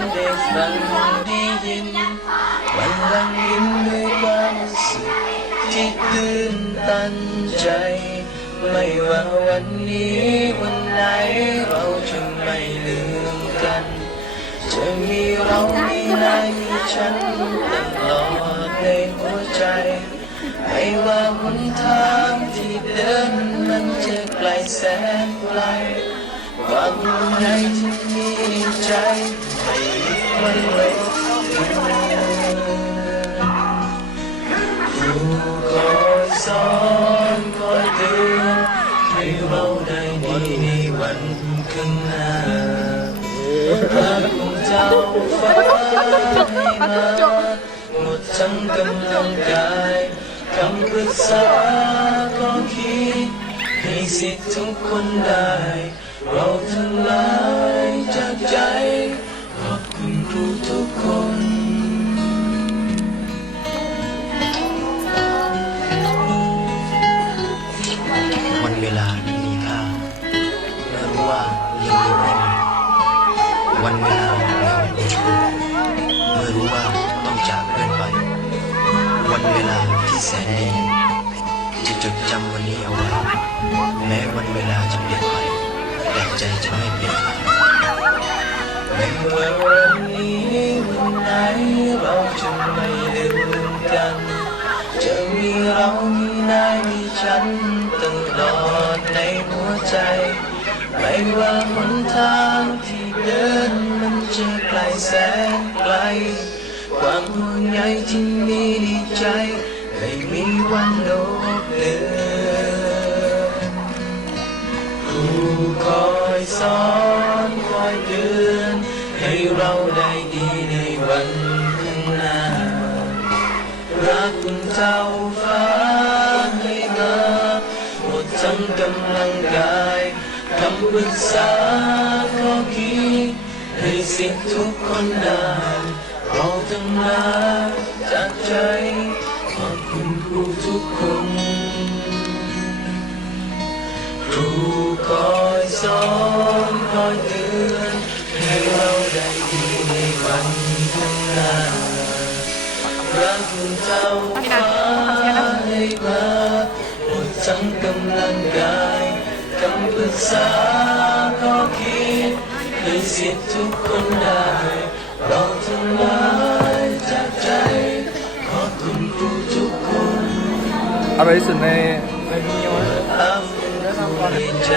ทุกคนได้ฟังได้ยินมันลังยิ้มด้วยความรู้สึกที่ตื่นตันใจ ไม่ว่าวันนี้วันไหนเราจะไม่ลืมกัน จะมีเรามีนายมีฉันตลอดในหัวใจ ไม่ว่าหนทางที่เดินมันจะไกลแสนไกลความใยที่มีใจ สอนคอยเตือนให้เราได้ดีในวันข้างหน้าพระองค์เจ้าฟ้าให้มาหมดทั้งกำลังกายคำปรึกษาก็คิดให้สิทธิ์ทุกคนได้ เราท ที่แสนดีจะจดจำวันนี้เอาไว้ แม้วันเวลาจะเปลี่ยนไปแต่ใจจะไม่เปลี่ยนไม่ว่าวันนี้วันไหนเราจะไม่ลืมกัน จะมีเรามีนายมีฉันตลอดในหัวใจ ไม่ว่าหนทางที่เดินมันจะไกลแสนไกลความห่วงใยที่มีในใจ วันลบเลือนครูคอยสอนคอยเตือนให้เราได้ดีในวันข้างหน้า รักคุณเจ้าฟ้าให้มาหมดทั้งกำลังกายคำปรึกษาข้อคิดให้สิทธิทุกคนได้เราทั้งหลายจากใจ เตือนให้เราได้ดีในวันข้างหน้ารักเจ้าฟ้าให้มาหมดทั้งกำลังกายคำปรึกษาก็คิดให้สิทธิ์ทุกคนได้เราทั้งหลายจากใจขอบคุณครูทุกคนอร่อยที่สุดในในนี้วะอาฟูในใจ